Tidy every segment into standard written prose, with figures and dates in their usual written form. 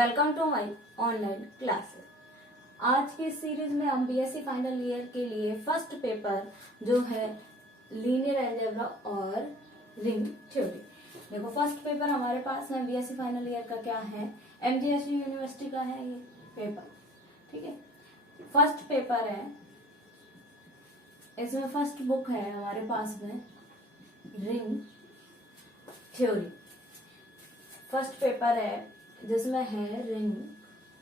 Welcome to my online classes. आज के series में हम बीएससी फाइनल ईयर के लिए फर्स्ट पेपर जो है लीनियर अलजेब्रा और रिंग थ्योरी। देखो फर्स्ट पेपर हमारे पास है बीएससी फाइनल ईयर का, क्या है, एमजीएसयू यूनिवर्सिटी का है ये पेपर। ठीक है, फर्स्ट पेपर है, इसमें फर्स्ट बुक है हमारे पास में रिंग थ्योरी। फर्स्ट पेपर है जिसमें है रिंग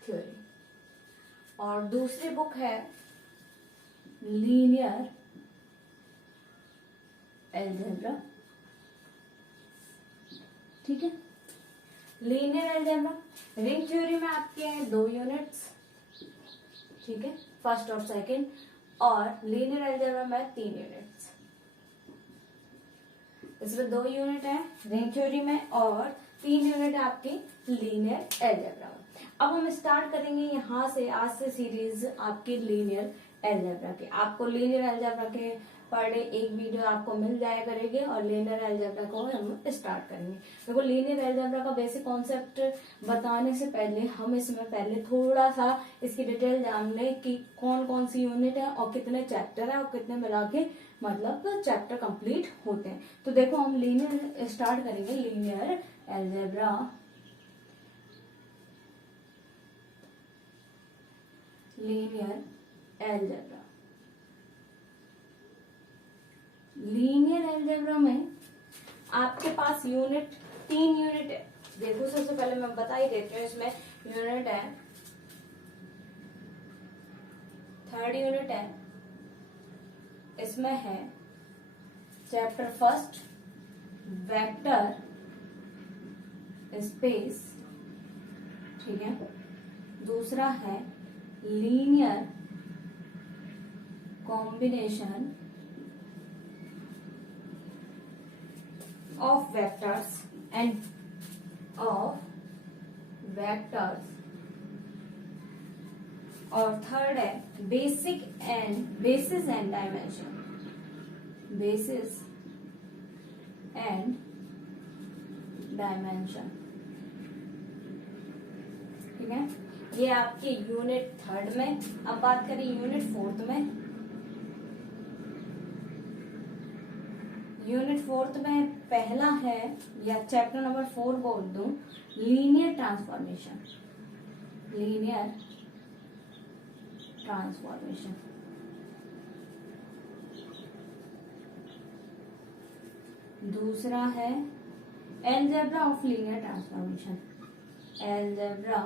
थ्योरी, और दूसरी बुक है लीनियर अलजेब्रा। ठीक है, लीनियर अलजेब्रा रिंग थ्योरी में आपके हैं 2 यूनिट्स, ठीक है, फर्स्ट और सेकंड, और लीनियर अलजेब्रा में 3 यूनिट्स। इसमें 2 यूनिट है रिंग थ्योरी में और 3 यूनिट है आपकी लीनियर अलजेब्रा में। अब हम स्टार्ट करेंगे यहाँ से, आज से सीरीज आपकी लीनियर अलजेब्रा की। आपको लीनियर अलजेब्रा के पर डे एक वीडियो आपको मिल जाया करेगी और लीनियर अलजेब्रा को हम स्टार्ट करेंगे। देखो लीनियर अलजेब्रा का बेसिक कॉन्सेप्ट बताने से पहले हम इसमें पहले थोड़ा सा इसकी डिटेल जान लें कि कौन कौन सी यूनिट है और कितने चैप्टर है और कितने मिला के मतलब चैप्टर कंप्लीट होते हैं। तो देखो हम लीनियर स्टार्ट करेंगे, linear algebra. Linear algebra, linear algebra में आपके पास यूनिट 3 यूनिट है। देखो सबसे पहले मैं बता ही देती हूँ, इसमें यूनिट है, थर्ड यूनिट है, इसमें है चैप्टर फर्स्ट वेक्टर स्पेस, ठीक है, दूसरा है linear combination of vectors and of vectors, और थर्ड है basis and dimension, basis and dimension. ठीक है, ये आपकी यूनिट थर्ड में। अब बात करें यूनिट फोर्थ में। यूनिट फोर्थ में पहला है, या चैप्टर नंबर 4 बोल दूं, लीनियर ट्रांसफॉर्मेशन। लीनियर ट्रांसफॉर्मेशन, दूसरा है algebra of linear transformation. Algebra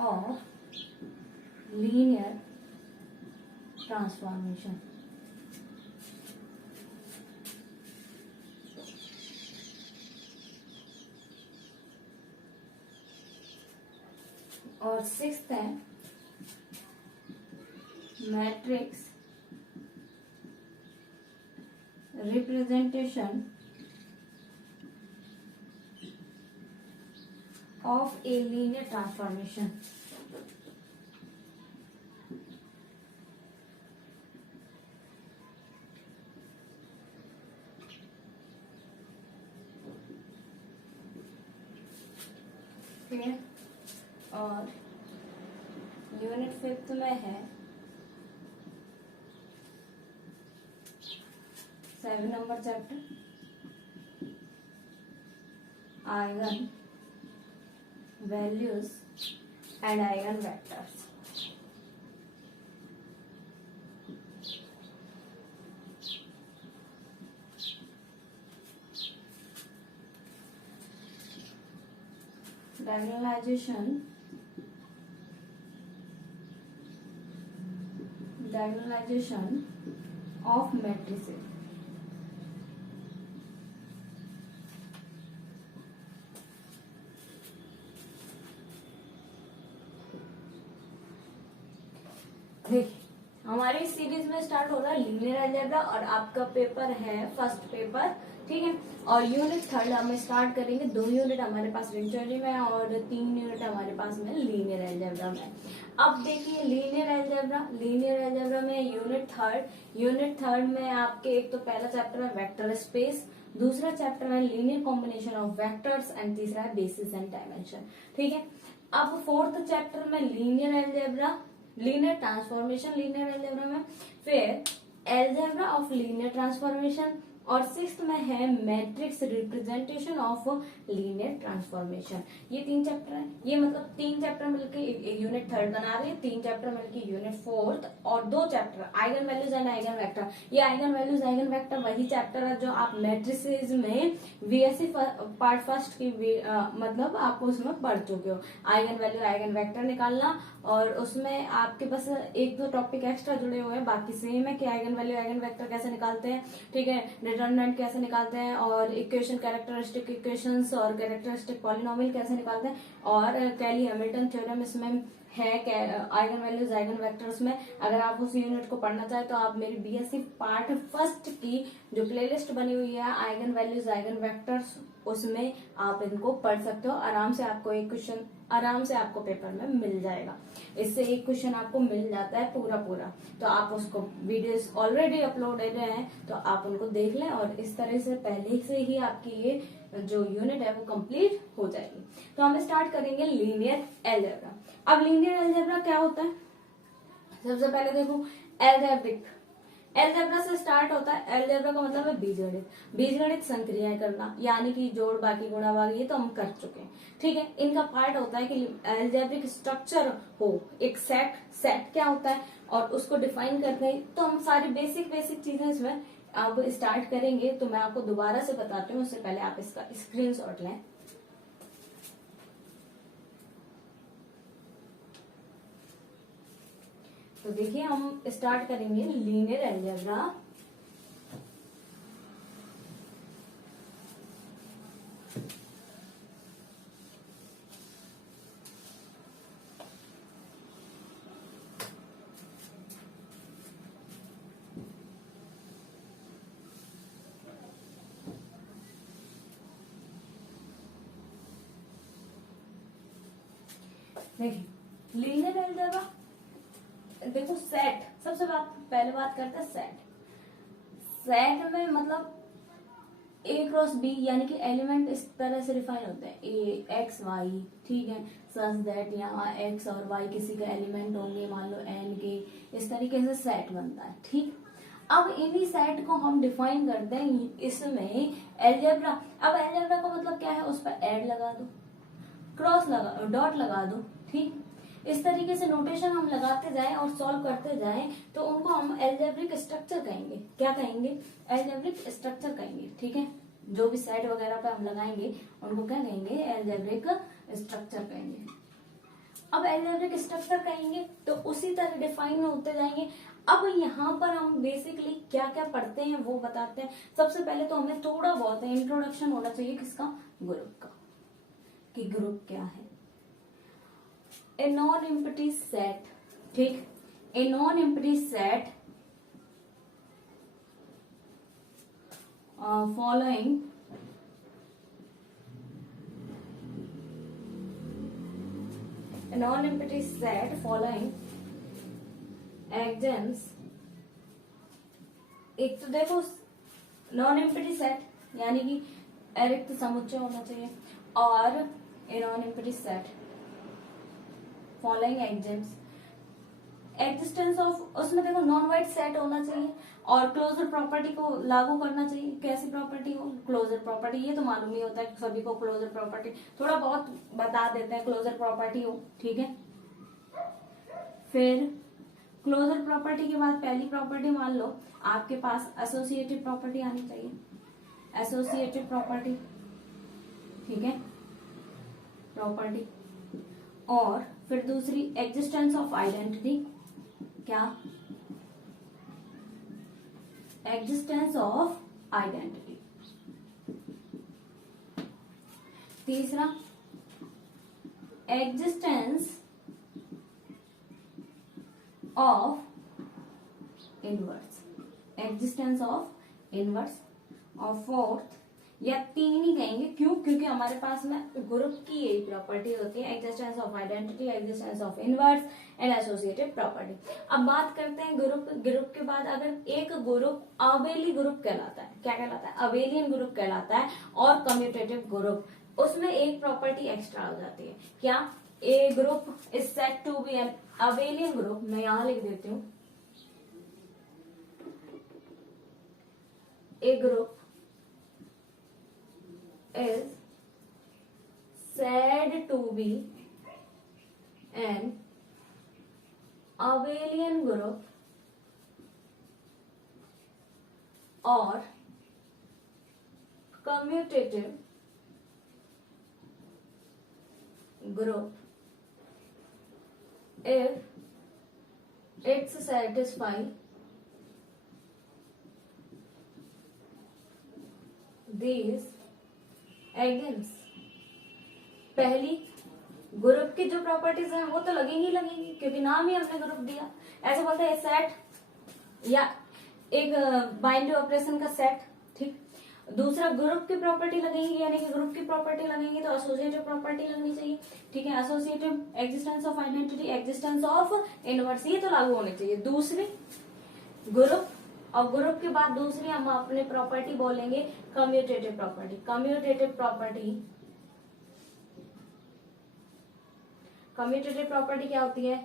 of linear transformation. और सिक्स्थ है matrix representation of a linear transformation. और यूनिट फिफ्थ में है 7 number chapter, eigen values and eigen vectors. diagonalization of matrices। देखिए हमारी series में स्टार्ट हो रहा है लीनियर अलजेब्रा और आपका पेपर है फर्स्ट पेपर, ठीक है। और यूनिट थर्ड हम स्टार्ट करेंगे। 2 यूनिट हमारे पास रिंग थ्योरी में और 3 यूनिट हमारे पास में लीनियर अलजेब्रा में। अब देखिए लीनियर अलजेब्रा में यूनिट थर्ड में आपके एक तो पहला चैप्टर है वेक्टर स्पेस, दूसरा चैप्टर है linear combination of vectors and तीसरा है बेसिस एंड डायमेंशन। ठीक है, अब फोर्थ चैप्टर में linear algebra, linear transformation linear algebra में, फिर अलजेब्रा ऑफ लीनियर ट्रांसफॉर्मेशन, और सिक्स्थ में है matrix representation of linear transformation. ये 3 चैप्टर है, ये मतलब 3 चैप्टर मिलके यूनिट थर्ड बना रहे हैं, 3 चैप्टर मिलके यूनिट फोर्थ, और 2 chapter eigen values and eigen vector. ये आइगन वैल्यूज आइगन वेक्टर वही चैप्टर है जो आप मैट्रिसेस में वीएससी पार्ट फर्स्ट की मतलब आपको उसमें पढ़ चुके हो। आइगन वैल्यू आइगन वेक्टर निकालना, और उसमें आपके पास 1-2 टॉपिक एक्स्ट्रा जुड़े हुए हैं, बाकी सेम है कि आइगन वैल्यू आइगन वेक्टर कैसे निकालते हैं। ठीक है, डिटरमिनेंट कैसे निकालते हैं, और इक्वेशन कैरेक्टरिस्टिक इक्वेशंस और कैरेक्टरिस्टिक पॉलिनोमियल कैसे निकालते हैं, और कैली हैमिल्टन थ्योरम इसमें है आइगन वैल्यूज आइगन वेक्टर्स में। अगर आप उस यूनिट को पढ़ना चाहे तो आप मेरी बीएससी पार्ट फर्स्ट की जो प्लेलिस्ट बनी हुई है आइगन वैल्यूज आइगन वेक्टर्स, उसमें आप इनको पढ़ सकते हो। आराम से आपको एक क्वेश्चन आराम से आपको पेपर में मिल जाएगा, इससे एक क्वेश्चन आपको मिल जाता है पूरा पूरा। तो आप उसको वीडियोस ऑलरेडी अपलोडेड हैं तो आप उनको देख लें, और इस तरह से पहले से ही आपकी ये जो यूनिट है वो कंप्लीट हो जाएगी। तो हम स्टार्ट करेंगे लीनियर अलजेब्रा। अब लीनियर अलजेब्रा क्या होता है, सबसे पहले देखो एल्जेब्रिक, एल्जेब्रा से स्टार्ट होता है। एल्जेब्रा का मतलब है बीजगणित, बीजगणित संक्रियाएं करना, यानी कि जोड़ बाकी गुणा भाग, ये तो हम कर चुके हैं। ठीक है, इनका पार्ट होता है कि एल्जेब्रिक स्ट्रक्चर हो, एक सेट, सेट क्या होता है और उसको डिफाइन करते हैं। तो हम सारी बेसिक बेसिक चीजें इसमें अब स्टार्ट करेंगे, तो मैं आपको दोबारा से बताती हूँ, उससे पहले आप इसका स्क्रीनशॉट लें। तो देखिए हम स्टार्ट करेंगे लीनियर अलजेब्रा। देखिए लीनियर अलजेब्रा, देखो सेट, सबसे पहले बात करते हैं सेट। सेट में मतलब ए क्रॉस बी, यानी कि एलिमेंट इस तरह से डिफाइन होते हैं, ए एक्स वाई। ठीक है, सच दैट यहाँ एक्स और वाई किसी का एलिमेंट होंगे, मान लो एन के, इस तरीके से सेट बनता है। ठीक, अब इन्हीं सेट को हम डिफाइन करते हैं इसमें अलजेब्रा। अब अलजेब्रा का मतलब क्या है, उस पर एड लगा दो, क्रॉस लगा, डॉट लगा दो। ठीक, इस तरीके से नोटेशन हम लगाते जाएं और सॉल्व करते जाएं तो उनको हम अलजेब्रिक स्ट्रक्चर कहेंगे। क्या कहेंगे, अलजेब्रिक स्ट्रक्चर कहेंगे। ठीक है, जो भी सेट वगैरह पे हम लगाएंगे उनको क्या कहेंगे, अलजेब्रिक स्ट्रक्चर कहेंगे। अब अलजेब्रिक स्ट्रक्चर कहेंगे तो उसी तरह डिफाइन होते जाएंगे। अब यहाँ पर हम बेसिकली क्या क्या पढ़ते हैं वो बताते हैं। सबसे पहले तो हमें थोड़ा बहुत इंट्रोडक्शन होना चाहिए किसका, ग्रुप का, कि ग्रुप क्या है। A non-empty set, ठीक, a non-empty set following a non-empty set following axioms। एक तो देखो नॉन एम्प्टी सेट यानी कि अरिक्त समुच्चय होना चाहिए, और a non empty set following exams, existence of, उसमें देखो नॉन वाइड सेट होना चाहिए और क्लोजर प्रॉपर्टी को लागू करना चाहिए। कैसी प्रॉपर्टी हो, क्लोजर प्रॉपर्टी, ये तो मालूम ही होता है सभी को, क्लोजर प्रॉपर्टी थोड़ा बहुत बता देते हैं, क्लोजर प्रॉपर्टी हो। ठीक है, फिर क्लोजर प्रॉपर्टी के बाद पहली प्रॉपर्टी मान लो आपके पास एसोसिएटिव प्रॉपर्टी आनी चाहिए, एसोसिएटिव प्रॉपर्टी। ठीक है, प्रॉपर्टी, और फिर दूसरी एग्जिस्टेंस ऑफ आइडेंटिटी, क्या, एग्जिस्टेंस ऑफ आइडेंटिटी। तीसरा existence of inverse, existence of inverse. और फोर्थ या 3 ही कहेंगे। क्यों? क्योंकि हमारे पास में ग्रुप की यही प्रॉपर्टी होती है, existence of identity, existence of inverse and associative property. अब बात करते हैं ग्रुप। ग्रुप के बाद अगर एक ग्रुप अबेली ग्रुप कहलाता है, क्या कहलाता है? अबेलियन ग्रुप कहलाता है, और कम्यूटेटिव ग्रुप, उसमें एक प्रॉपर्टी एक्स्ट्रा हो जाती है। क्या? A group is said to be an abelian group. मैं यहां लिख देती हूं, a group is said to be an abelian group or commutative group if it satisfies these एग्जिम्स। पहली ग्रुप की जो प्रॉपर्टीज हैं वो तो लगेंगी लगेंगी, क्योंकि नाम ही हमने ग्रुप दिया। ऐसे बोलते हैं सेट या एक बाइनरी ऑपरेशन का सेट, ठीक। दूसरा ग्रुप की प्रॉपर्टी लगेगी, यानी कि ग्रुप की प्रॉपर्टी लगेंगी तो एसोसिएटिव प्रॉपर्टी लगनी चाहिए, ठीक है। Associative, existence of identity, existence of inverse, ये तो लागू होने चाहिए। दूसरी ग्रुप, और ग्रुप के बाद दूसरी हम अपने प्रॉपर्टी बोलेंगे commutative property. Commutative property, commutative property क्या होती है?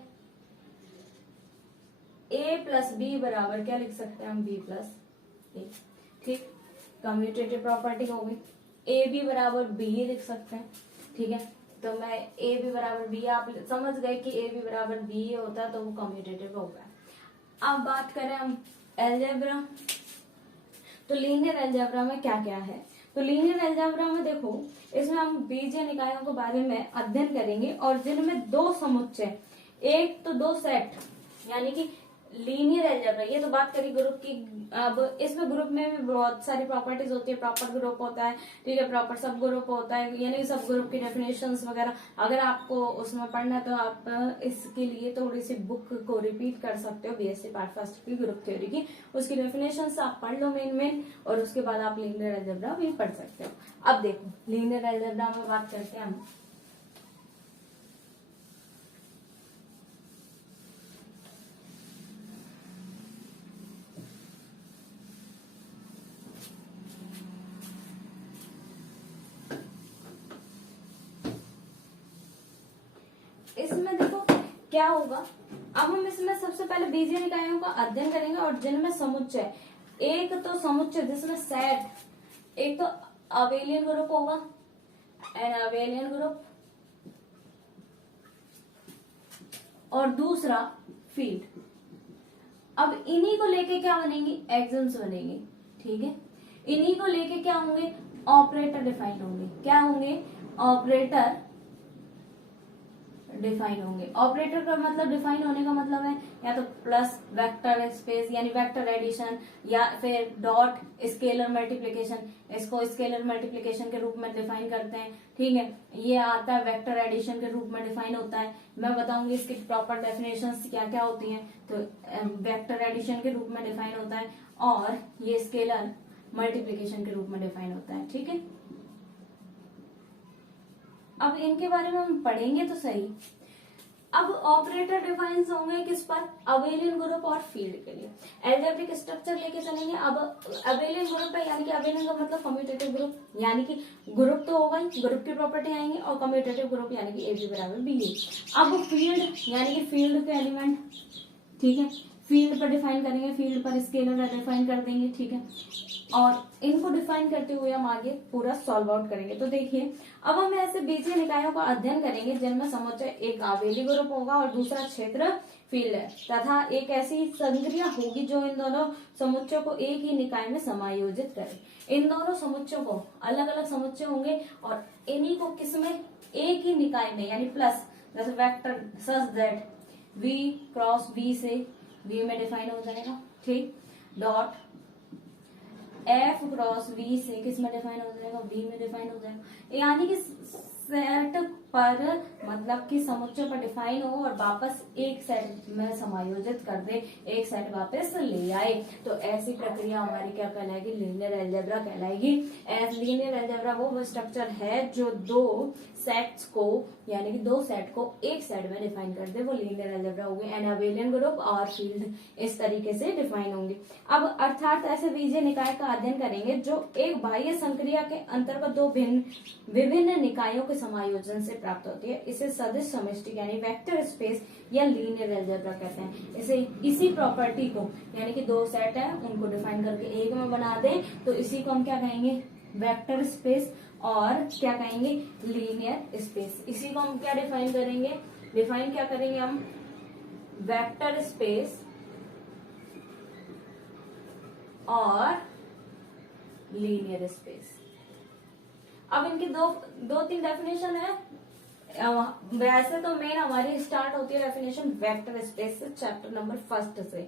ए प्लस बी बराबर क्या लिख सकते हैं हम? बी प्लस ए, ठीक। कम्यूटेटिव प्रॉपर्टी हो गई। ए बी बराबर बी लिख सकते हैं, ठीक है। तो मैं ए बी बराबर बी, आप समझ गए कि ए बी बराबर बी होता है तो वो कम्यूटेटिव हो गया। अब बात करें हम एल्जेब्रा, तो लीनियर एल्जेब्रा में क्या क्या है? तो लीनियर एल्जेब्रा में देखो, इसमें हम बीजीय निकायों के बारे में अध्ययन करेंगे, और जिनमें दो समुच्चय, एक तो दो सेट, यानी कि लीनियर एल्जेब्रा। ये तो बात करी ग्रुप की। अब इसमें ग्रुप में भी बहुत सारी प्रॉपर्टीज होती है। प्रॉपर ग्रुप होता है, ठीक है, प्रॉपर सब ग्रुप होता है, यानी सब ग्रुप की डेफिनेशंस वगैरह अगर आपको उसमें पढ़ना है तो आप इसके लिए थोड़ी सी बुक को रिपीट कर सकते हो, बीएससी पार्ट फर्स्ट की ग्रुप थ्योरी की। उसकी डेफिनेशंस आप पढ़ लो मेन, और उसके बाद आप लीनियर एल्जेब्रा भी पढ़ सकते हो। अब देखो लीनियर एल्जेब्रा में बात करते हैं हम। इसमें देखो क्या होगा। अब हम इसमें सबसे पहले बीजीय निकायों का अध्ययन करेंगे, और जिनमें समुच्चय, एक तो समुच्चय जिसमें सेट, एक तो अबेलियन ग्रुप होगा, एन अबेलियन ग्रुप, और दूसरा फील्ड। अब इन्हीं को लेके क्या बनेंगी? एग्जिम्स बनेंगे, ठीक है। इन्हीं को लेके क्या होंगे? ऑपरेटर डिफाइन होंगे। क्या होंगे? ऑपरेटर डिफाइन होंगे। ऑपरेटर का मतलब, डिफाइन होने का मतलब है या तो प्लस, वेक्टर स्पेस यानी वेक्टर एडिशन, या फिर डॉट, स्केलर मल्टीप्लिकेशन। इसको स्केलर मल्टीप्लिकेशन के रूप में डिफाइन करते हैं, ठीक है। ये आता है वेक्टर एडिशन के रूप में डिफाइन होता है। मैं बताऊंगी इसकी प्रॉपर डेफिनेशंस क्या क्या होती हैं। तो वेक्टर एडिशन के रूप में डिफाइन होता है, और ये स्केलर मल्टीप्लिकेशन के रूप में डिफाइन होता है, ठीक है। अब इनके बारे में हम पढ़ेंगे तो सही। अब ऑपरेटर डिफाइंस होंगे किस पर? अबेलियन ग्रुप और फील्ड के लिए। एल्जेब्रिक स्ट्रक्चर लेके चलेंगे। अब अबेलियन ग्रुप है, यानी कि अबेलियन का मतलब कम्यूटेटिव ग्रुप, यानी कि ग्रुप तो होगा ही, ग्रुप की प्रॉपर्टी आएंगी, और कम्यूटेटिव ग्रुप यानी कि ए बी बराबर बी ए। अब फील्ड यानी कि फील्ड के एलिमेंट, ठीक है, फील्ड पर डिफाइन करेंगे, फील्ड पर स्केलर डिफाइन कर देंगे, ठीक है। और इनको डिफाइन करते हुए हम आगे पूरा सॉल्व आउट करेंगे। तो देखिए, अब हम ऐसे बीजीय निकायों का अध्ययन करेंगे जिनमें समुच्चय एक आबेली ग्रुप होगा और दूसरा क्षेत्र फील्ड है, तथा एक ऐसी संक्रिया होगी जो इन दोनों समुच्चयों को एक ही निकाय में समायोजित करे। इन दोनों समुच्चयों को, अलग अलग समुच्चय होंगे, और इन्हीं को किसमें? एक ही निकाय में, यानी प्लस, जैसे vector such that v cross v से v में डिफाइन हो जाएगा, ठीक। डॉट f क्रॉस v से किस में डिफाइन हो जाएगा? v में डिफाइन हो जाएगा। यानी कि सेट पर मतलब कि समुच्चय पर डिफाइन हो और वापस एक सेट में समायोजित कर दे, एक सेट वापस ले आए, तो ऐसी प्रक्रिया हमारी क्या कहलाएगी, लीनियर अलजेब्रा कहलाएगी। एज लीनियर अलजेब्रा वो स्ट्रक्चर है जो दो सेट्स को यानी कि दो सेट को एक सेट में डिफाइन कर दे, वो लीनियर अलजेब्रा होगी। एंड अबेलियन ग्रुप और फील्ड इस तरीके से डिफाइन होंगे। अब अर्थात ऐसे बीजीय निकाय का अध्ययन करेंगे जो एक बाह्य संक्रिया के अंतर्गत दो विभिन्न निकायों के समायोजन से प्राप्त होती है। इसे सदिश समष्टि यानी वेक्टर स्पेस या लीनियर अलजेब्रा कहते हैं। इसे इसी प्रॉपर्टी को यानी कि दो सेट है उनको डिफाइन करके एक में बना दें तो इसी को हम क्या कहेंगे, वेक्टर स्पेस, और क्या कहेंगे, लीनियर स्पेस। इसी को हम क्या डिफाइन करेंगे, डिफाइन क्या करेंगे हम, वेक्टर स्पेस और लीनियर स्पेस। अब इनकी दो तीन डेफिनेशन है। वैसे तो मेन हमारी स्टार्ट होती है डेफिनेशन वेक्टर स्पेस से, चैप्टर नंबर 1 से।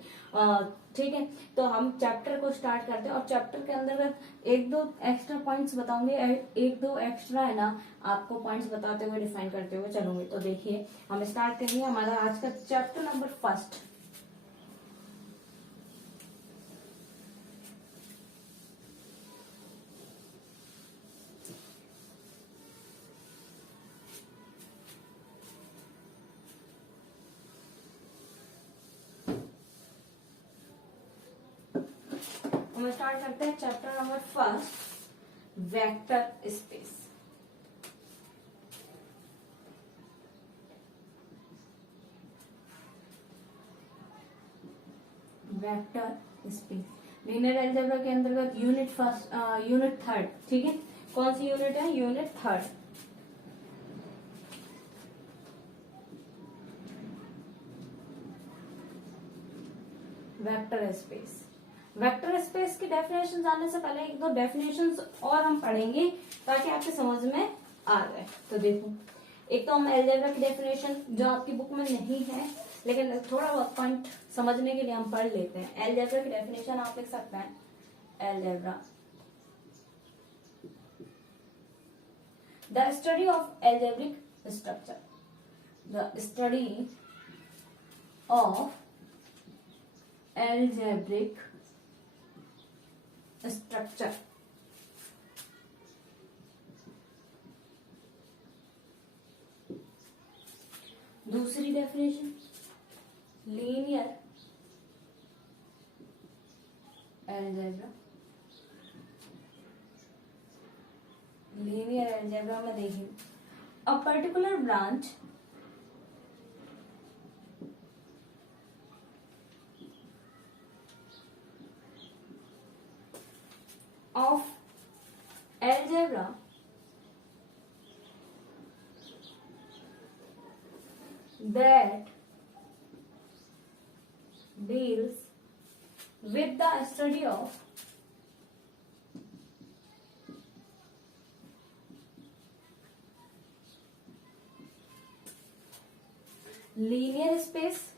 ठीक है, तो हम चैप्टर को स्टार्ट करते हैं और चैप्टर के अंदर एक दो एक्स्ट्रा पॉइंट्स बताऊंगे, एक दो एक्स्ट्रा है ना आपको पॉइंट्स बताते हुए डिफाइन करते हुए चलूंगी। तो देखिए हम स्टार्ट करेंगे हमारा आज का चैप्टर नंबर 1। हम स्टार्ट करते हैं chapter number 1, vector space. Vector space linear algebra के अंतर्गत यूनिट 3, ठीक है। कौन सी यूनिट है, unit 3। Vector space. Vector space की डेफिनेशन जानने से पहले एक दो डेफिनेशंस और हम पढ़ेंगे ताकि आपके समझ में आ जाए। तो देखो, एक तो हम अलजेब्रा की डेफिनेशन जो आपकी बुक में नहीं है लेकिन थोड़ा बहुत पॉइंट समझने के लिए हम पढ़ लेते हैं। अलजेब्रा की डेफिनेशन आप लिख सकते हैं, algebra the study of algebraic structure, the study of algebraic structure. दूसरी definition linear algebra. Linear algebra में देखिए, a particular branch of algebra that deals with the study of linear space,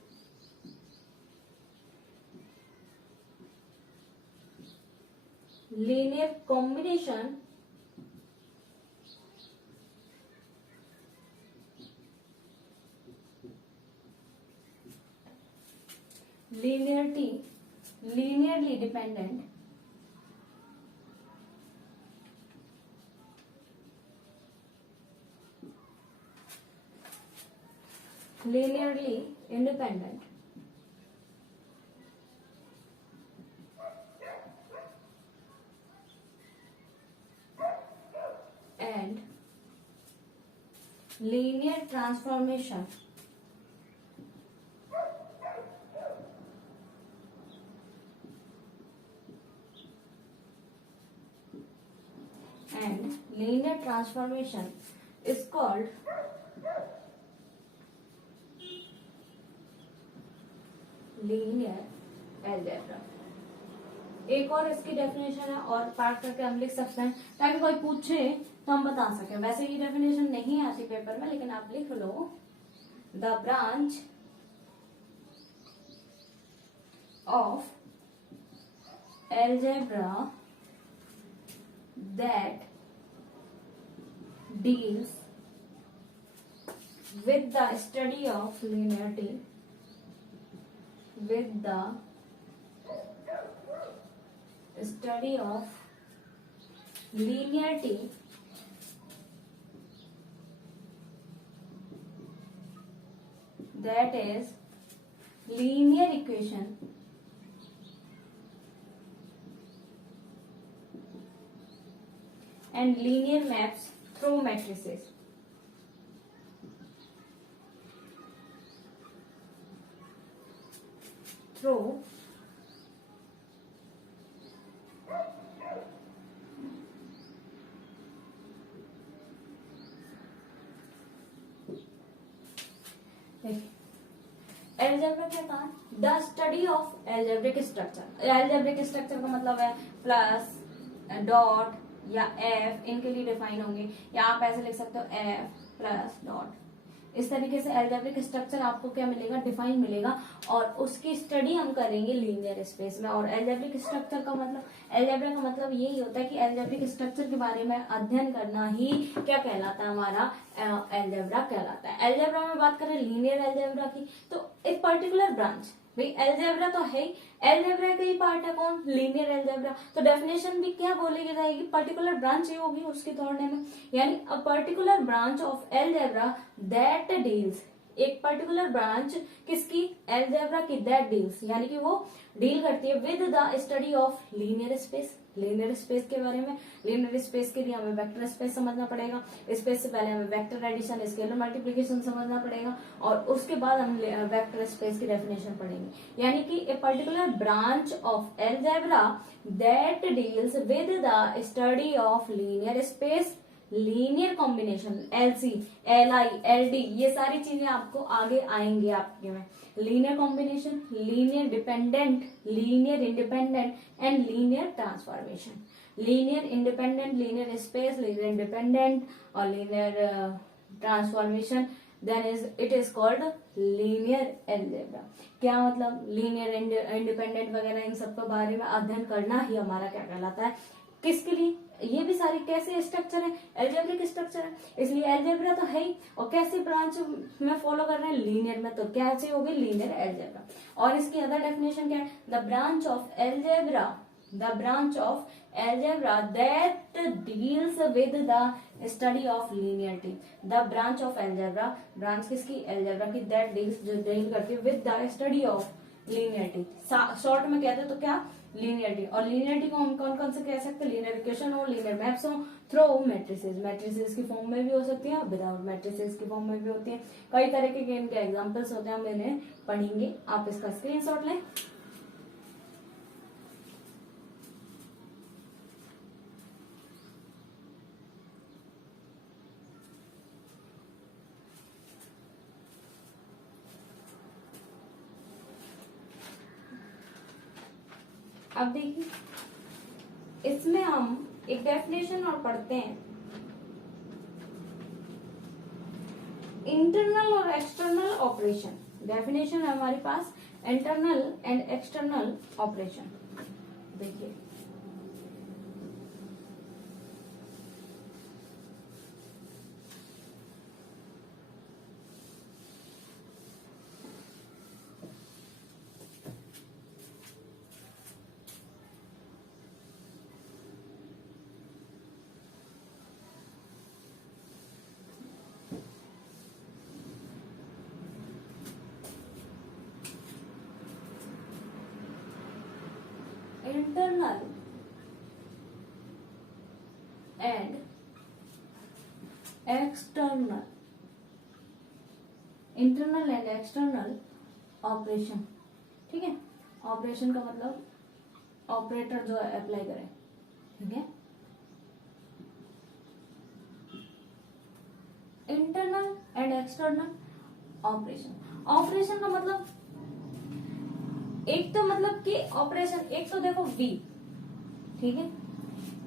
linear combination, linearly dependent, linearly independent, and linear transformation is called linear algebra. एक और इसकी definition है और part करके हम लिख सकते हैं ताकि कोई पूछे तो हम बता सके। वैसे ये डेफिनेशन नहीं आती पेपर में लेकिन आप लिख लो, the branch of algebra that deals with the study of linearity, with the study of linearity, that is linear equation and linear maps through matrices. Through algebra क्या कहा? The study of algebraic structure. Algebraic structure का मतलब है plus, dot या F, इनके लिए define होंगे, या आप ऐसे लिख सकते हो एफ प्लस डॉट। इस तरीके से एल्जेब्रिक स्ट्रक्चर आपको क्या मिलेगा? डिफाइन मिलेगा, और उसकी स्टडी हम करेंगे लीनियर स्पेस में। और एल्जेब्रिक स्ट्रक्चर का मतलब, एल्जेब्रा का मतलब यही होता है कि एल्जेब्रिक स्ट्रक्चर के बारे में अध्ययन करना ही क्या कहलाता है? हमारा एल्जेब्रा कहलाता है। एल्जेब्रा में बात करें लीनियर एल्जेब्रा की, तो एक पर्टिकुलर ब्रांच, भाई एल्जेब्रा तो है ही, एल्जेब्रा का ही पार्ट है कौन? Linear algebra. तो डेफिनेशन भी क्या बोली जाएगी? पर्टिकुलर ब्रांच ही होगी उसके तोड़ने में, यानी अ particular branch of algebra that deals, एक पर्टिकुलर ब्रांच किसकी? एल्जेब्रा की, दैट डील्स यानी कि वो डील करती है with the study of linear space, linear space के बारे में। लीनियर स्पेस के लिए हमें वेक्टर स्पेस समझना पड़ेगा, स्पेस से पहले हमें वेक्टर एडिशन, स्केलर मल्टीप्लिकेशन समझना पड़ेगा, और उसके बाद हम वेक्टर स्पेस की डेफिनेशन पढ़ेंगे। यानी कि a particular branch of algebra that deals with the study of linear space, linear combination, LC, LI, LD, ये सारी चीजें आपको आगे आएंगे आपके में। Linear combination, linear dependent, linear independent and linear transformation. Linear independent, linear space, linear independent और linear transformation, then it is called linear algebra. क्या मतलब? लीनियर इंडिपेंडेंट वगैरह इन सब के बारे में अध्ययन करना ही हमारा क्या कहलाता है? किसके लिए? ये भी सारी कैसे स्ट्रक्चर है? एल्जेब्रिक स्ट्रक्चर है, इसलिए एल्जेब्रा तो है ही। और कैसे ब्रांच में फॉलो कर रहे हैं? लीनियर में, तो कैसे होगी? Linear algebra. और इसकी अदर डेफिनेशन क्या है? The branch of algebra, the branch of algebra that deals with the study of linearity. The branch of algebra, branch किसकी? एल्जेब्रा की, दैट डील्स, जो डील करती है with the study of linearity. Short में कहते हैं तो क्या? लीनियरिटी। और लीनियरिटी को हम कौन कौन से कह सकते हैं? लीनियर इक्वेशन हो, लीनियर मैप्स हो, थ्रू मैट्रिसेस, मैट्रिसेस की फॉर्म में भी हो सकती है, विदाउट मैट्रिसेस की फॉर्म में भी होती है। कई तरह के इनके एग्जांपल्स होते हैं, हम इन्हें पढ़ेंगे, आप इसका स्क्रीनशॉट लें। अब देखिए, इसमें हम एक डेफिनेशन और पढ़ते हैं, इंटरनल और एक्सटर्नल ऑपरेशन। डेफिनेशन है हमारे पास इंटरनल एंड एक्सटर्नल ऑपरेशन। देखिए, internal and external, internal and external operation. ठीक है, ऑपरेशन का मतलब ऑपरेटर जो अप्लाई करें। ठीक है, internal and external operation. Operation का मतलब एक तो मतलब कि ऑपरेशन, एक तो देखो वी, ठीक है,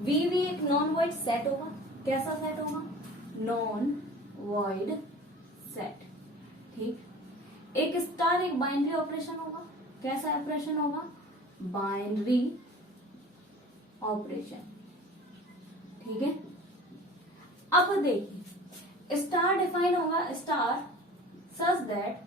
वी भी एक नॉन वॉइड सेट होगा। कैसा सेट होगा? Non void set. ठीक, एक स्टार एक बाइनरी ऑपरेशन होगा। कैसा ऑपरेशन होगा? Binary operation. ठीक है, अब देखिए, स्टार डिफाइन होगा, star such that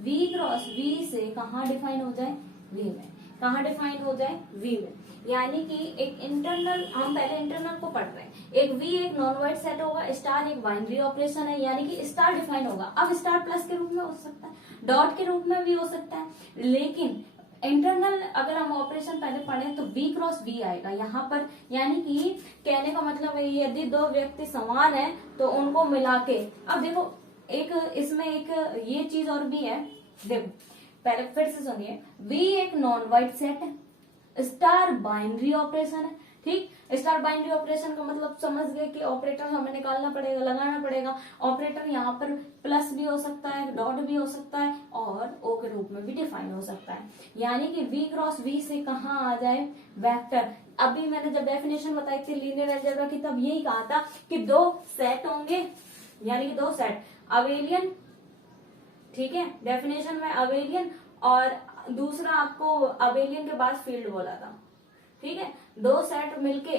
v cross v से कहाँ डिफाइन हो जाए, v में। कहाँ डिफाइन हो जाए, v में। यानी कि एक इंटरनल, हम पहले इंटरनल को पढ़ रहे हैं, एक v एक नॉन वाइड सेट होगा, स्टार एक बाइनरी ऑपरेशन है, यानी कि स्टार डिफाइन होगा। अब स्टार प्लस के रूप में हो सकता है, डॉट के रूप में भी हो सकता है, लेकिन इंटरनल अगर हम ऑपरेशन पहले पढ़े तो v क्रॉस v आएगा यहाँ पर। यानी कि कहने का मतलब है यदि दो व्यक्ति समान है तो उनको मिला के, अब देखो एक इसमें एक ये चीज और भी है, देखो पहले फिर से सुनिए, v एक नॉन वाइड सेट है, स्टार बाइनरी ऑपरेशन है, ठीक। स्टार बाइनरी ऑपरेशन का मतलब समझ गए कि ऑपरेटर हमें निकालना पड़ेगा, लगाना पड़ेगा। ऑपरेटर यहाँ पर प्लस भी हो सकता है, डॉट भी हो सकता है और ओ के रूप में भी डिफाइन हो सकता है। यानी कि v क्रॉस v से कहाँ आ जाए, वेक्टर। अभी मैंने जब डेफिनेशन बताई थी लीनियर अलजेब्रा की, तब यही कहा था कि दो सेट होंगे, यानी कि दो सेट अवेलियन, ठीक है, डेफिनेशन में अवेलियन, और दूसरा आपको अवेलियन के बाद फील्ड बोला था, ठीक है। दो सेट मिलके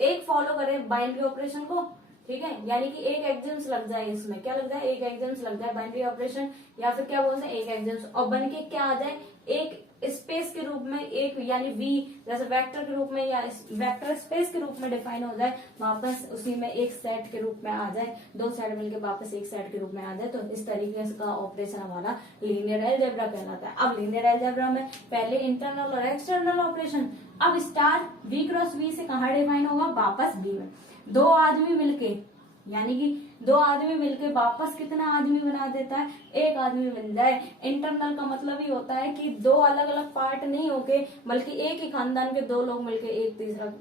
एक फॉलो करे बाइनरी ऑपरेशन को, ठीक है, यानी कि एक एग्जेम्स लग जाए, इसमें क्या लग जाए, एक एग्जेम्स लग जाए बाइनरी ऑपरेशन, या फिर क्या बोलते हैं एक एग्जेम्स, और बन के क्या आ जाए, एक स्पेस के रूप में, एक यानी v जैसे वेक्टर के रूप में या वेक्टर स्पेस के रूप में डिफाइन हो जाए, वापस उसी में एक सेट के रूप में आ जाए, दो सेट मिलके वापस एक सेट के रूप में आ जाए। तो इस तरीके का ऑपरेशन हमारा लीनियर अलजेब्रा कहलाता है। अब लीनियर अलजेब्रा में पहले इंटरनल और एक्सटर्नल ऑपरेशन, अब स्टार v क्रॉस v से कहाँ डिफाइन होगा, वापस v में। दो आदमी मिलके, यानी कि दो आदमी मिलके वापस कितना आदमी बना देता है, एक आदमी बन जाए। इंटरनल का मतलब ही होता है कि दो अलग अलग पार्ट नहीं होके, बल्कि एक ही खानदान के दो लोग मिलके एक तीसरा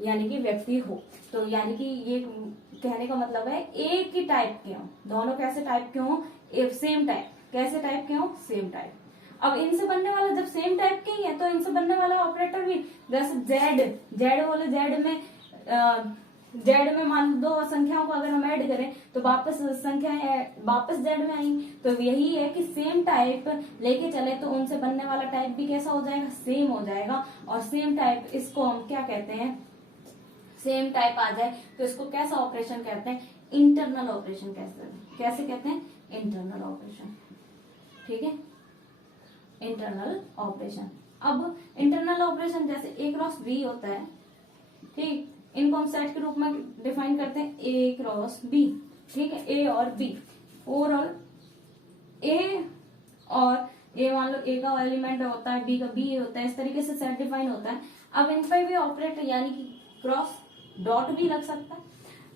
यानी कि व्यक्ति हो। तो यानी कि ये कहने का मतलब है एक ही टाइप के हो, दोनों कैसे टाइप के हो, सेम टाइप। कैसे टाइप के हो, सेम टाइप। अब इनसे बनने वाला जब सेम टाइप के ही है तो इनसे बनने वाला ऑपरेटर भी, जैसे जेड बोले, जेड में मान लो दो संख्याओं को अगर हम ऐड करें तो वापस संख्याएं वापस जेड में आई। तो यही है कि सेम टाइप लेके चले तो उनसे बनने वाला टाइप भी कैसा हो जाएगा, सेम हो जाएगा। और सेम टाइप इसको हम क्या कहते हैं, सेम टाइप आ जाए तो इसको कैसा ऑपरेशन कहते हैं, इंटरनल ऑपरेशन। कैसे कहते हैं, इंटरनल ऑपरेशन, ठीक है, इंटरनल ऑपरेशन। अब इंटरनल ऑपरेशन जैसे ए क्रॉस बी होता है, ठीक, इनको हम सेट के रूप में डिफाइन करते हैं, ए क्रॉस बी, ठीक है, ए और बी, ओवरऑल ए और ए मान लो ए का एलिमेंट होता है, बी का बी होता है, इस तरीके से सेट डिफाइन होता है। अब इन पर भी ऑपरेटर यानी कि क्रॉस डॉट भी लग सकता है,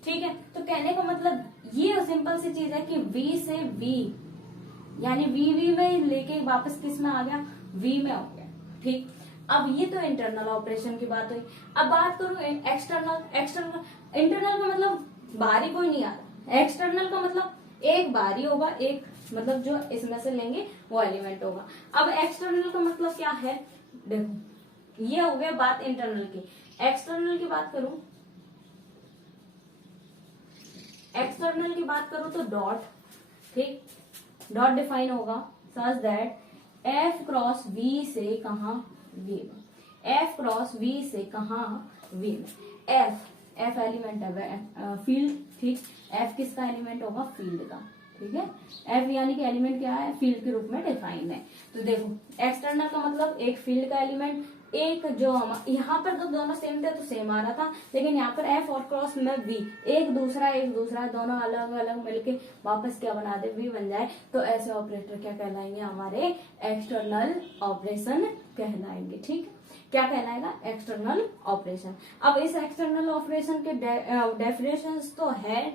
ठीक है। तो कहने का मतलब ये सिंपल सी चीज है कि v से v यानी v में लेके वापस किस में आ गया, v में हो गया, ठीक। अब ये तो इंटरनल ऑपरेशन की बात हुई। अब बात करूं एक्सटर्नल। इंटरनल का मतलब बाहरी कोई नहीं आ रहा, एक्सटर्नल का मतलब एक बाहरी होगा, एक मतलब जो इसमें से लेंगे वो एलिमेंट होगा। अब एक्सटर्नल का मतलब क्या है, देखो ये हो गया बात इंटरनल की। एक्सटर्नल की बात करूं, एक्सटर्नल की बात करूं तो डॉट, ठीक, डॉट डिफाइन होगा such that F cross V से कहा वी में, एफ क्रॉस वी से कहा वी में। एफ एलिमेंट है फील्ड, ठीक, एफ किसका एलिमेंट होगा, फील्ड का, ठीक है। एफ यानी कि एलिमेंट क्या है, फील्ड के रूप में डिफाइन है। तो देखो एक्सटर्नल का मतलब एक फील्ड का एलिमेंट, एक जो हम यहाँ पर तो दोनों सेम थे तो सेम आ रहा था, लेकिन यहाँ पर एफ और क्रॉस में वी, एक दूसरा दोनों अलग अलग मिलके वापस क्या बना दे, वी बन जाए। तो ऐसे ऑपरेटर क्या कहलाएंगे, हमारे एक्सटर्नल ऑपरेशन कहलाएंगे, ठीक। क्या कहलाएगा, एक्सटर्नल ऑपरेशन। अब इस एक्सटर्नल ऑपरेशन के डेफिनेशंस तो है,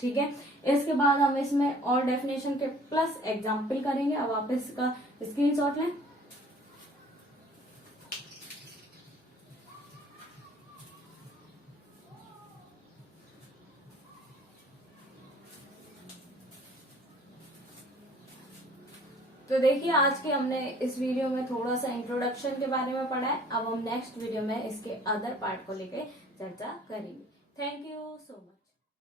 ठीक है। इसके बाद हम इसमें और डेफिनेशन के प्लस एग्जाम्पल करेंगे। अब आप इसका स्क्रीनशॉट लें। तो देखिए आज के हमने इस वीडियो में थोड़ा सा इंट्रोडक्शन के बारे में पढ़ा है। अब हम नेक्स्ट वीडियो में इसके अदर पार्ट को लेकर चर्चा करेंगे। Thank you so much.